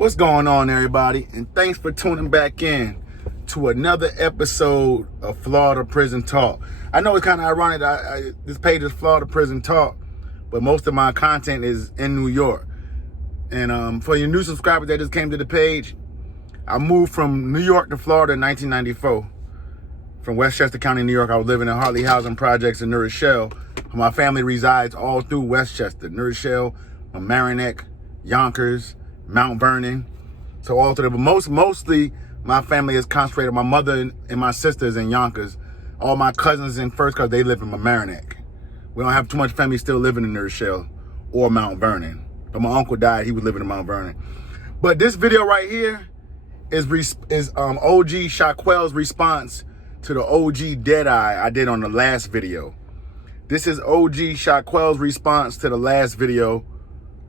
What's going on, everybody? And thanks for tuning back in to another episode of Florida Prison Talk. I know it's kind of ironic. This page is Florida Prison Talk, but most of my content is in New York. And for your new subscribers that just came to the page, I moved from New York to Florida in 1994. From Westchester County, New York. I was living in Hartley Housing Projects in New Rochelle. My family resides all through Westchester, New Rochelle, Mamaroneck, Yonkers, Mount Vernon. So all through there, but mostly my family is concentrated. My mother and my sisters in Yonkers. All my cousins in First Cause they live in Mamaroneck. We don't have too much family still living in New Rochelle or Mount Vernon. But my uncle died, he was living in Mount Vernon. But this video right here is OG Shaquelle's response to the OG Deadeye I did on the last video. This is OG Shaquelle's response to the last video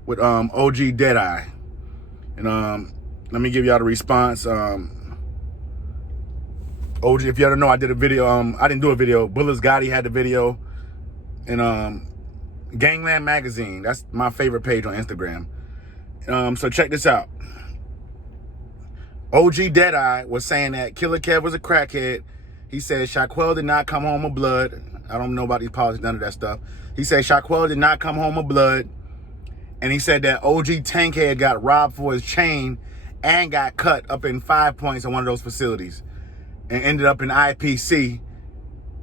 with OG Deadeye. And let me give y'all the response. OG, if you don't know, I did a video. I didn't do a video. Bullets Gotti had the video. And Gangland Magazine. That's my favorite page on Instagram. So check this out. OG Deadeye was saying that Killakev was a crackhead. He said Shaquelle did not come home with blood. I don't know about these politics, none of that stuff. He said Shaquelle did not come home with blood. And he said that OG Tankhead got robbed for his chain and got cut up in 5 points in one of those facilities and ended up in IPC,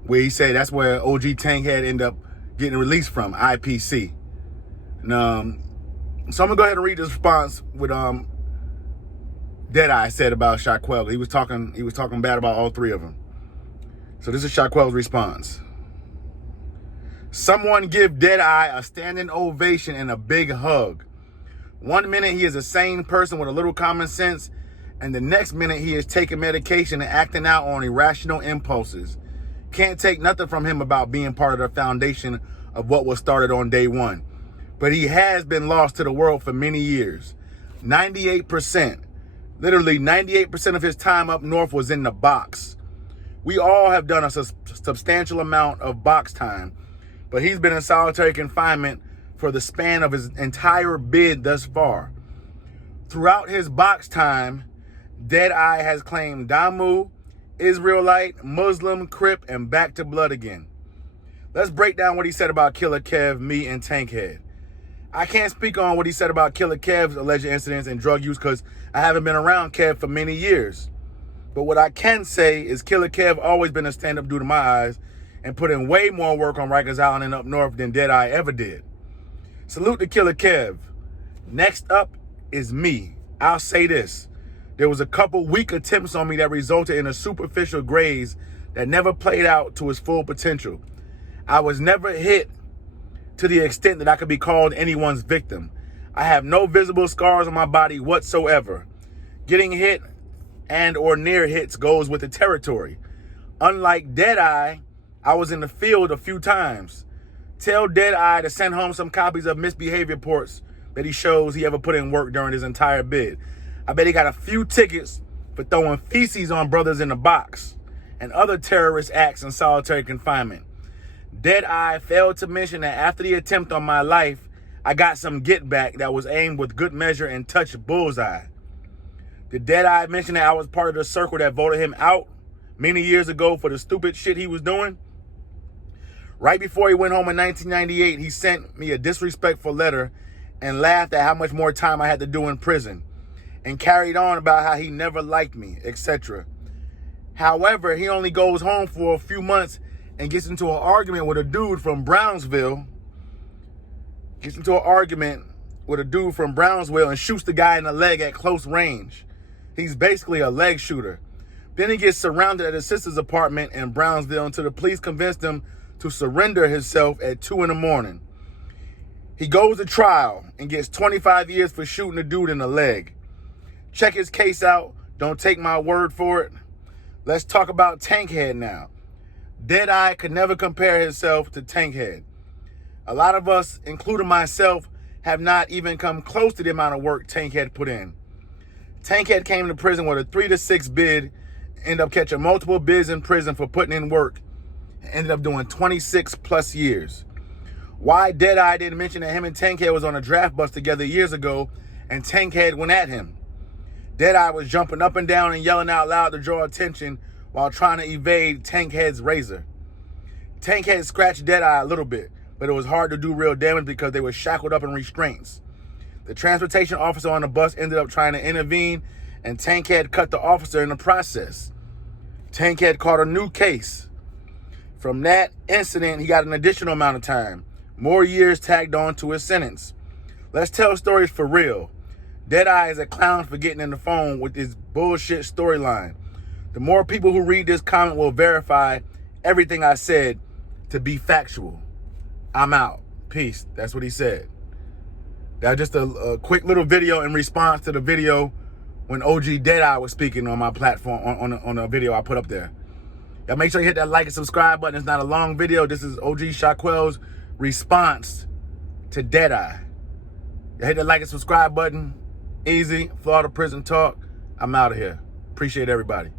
where he said that's where OG Tankhead ended up getting released from, IPC. And, so I'm gonna go ahead and read this response with Deadeye said about Shaquelle. He was talking bad about all three of them. So this is Shaquelle's response. Someone give Deadeye a standing ovation and a big hug. 1 minute he is a sane person with a little common sense, and the next minute he is taking medication and acting out on irrational impulses. Can't take nothing from him about being part of the foundation of what was started on day one. But he has been lost to the world for many years. 98%, literally 98% of his time up north was in the box. We all have done a substantial amount of box time, but he's been in solitary confinement for the span of his entire bid thus far. Throughout his box time, Deadeye has claimed Damu, Israelite, Muslim, Crip, and back to blood again. Let's break down what he said about killakev, me, and tankhead. I can't speak on what he said about killakev's alleged incidents and drug use because I haven't been around Kev for many years. But what I can say is killakev always been a stand-up dude in my eyes and put in way more work on Rikers Island and up north than Deadeye ever did. Salute to killakev. Next up is me. I'll say this. There was a couple weak attempts on me that resulted in a superficial graze that never played out to its full potential. I was never hit to the extent that I could be called anyone's victim. I have no visible scars on my body whatsoever. Getting hit and or near hits goes with the territory. Unlike Deadeye, I was in the field a few times. Tell Deadeye to send home some copies of misbehavior reports that he shows he ever put in work during his entire bid. I bet he got a few tickets for throwing feces on brothers in the box and other terrorist acts in solitary confinement. Deadeye failed to mention that after the attempt on my life, I got some get back that was aimed with good measure and touched bullseye. Did Deadeye mention that I was part of the circle that voted him out many years ago for the stupid shit he was doing? Right before he went home in 1998, he sent me a disrespectful letter and laughed at how much more time I had to do in prison and carried on about how he never liked me, etc. However, he only goes home for a few months and gets into an argument with a dude from Brownsville. And shoots the guy in the leg at close range. He's basically a leg shooter. Then he gets surrounded at his sister's apartment in Brownsville until the police convinced him to surrender himself at 2 in the morning. He goes to trial and gets 25 years for shooting a dude in the leg. Check his case out. Don't take my word for it. Let's talk about Tankhead now. Deadeye could never compare himself to Tankhead. A lot of us, including myself, have not even come close to the amount of work Tankhead put in. Tankhead came to prison with a 3-6 bid, ended up catching multiple bids in prison for putting in work, and ended up doing 26 plus years. Why Deadeye didn't mention that him and Tankhead was on a draft bus together years ago and Tankhead went at him. Deadeye was jumping up and down and yelling out loud to draw attention while trying to evade Tankhead's razor. Tankhead scratched Deadeye a little bit, but it was hard to do real damage because they were shackled up in restraints. The transportation officer on the bus ended up trying to intervene, and Tankhead cut the officer in the process. Tankhead caught a new case. From that incident, he got an additional amount of time. More years tagged on to his sentence. Let's tell stories for real. Deadeye is a clown for getting in the phone with his bullshit storyline. The more people who read this comment will verify everything I said to be factual. I'm out. Peace. That's what he said. That was just a quick little video in response to the video when OG Deadeye was speaking on my platform, on a video I put up there. Y'all make sure you hit that like and subscribe button. It's not a long video. This is OG Shaquelle's response to Deadeye. Y'all hit that like and subscribe button. Easy. Florida Prison Talk. I'm out of here. Appreciate everybody.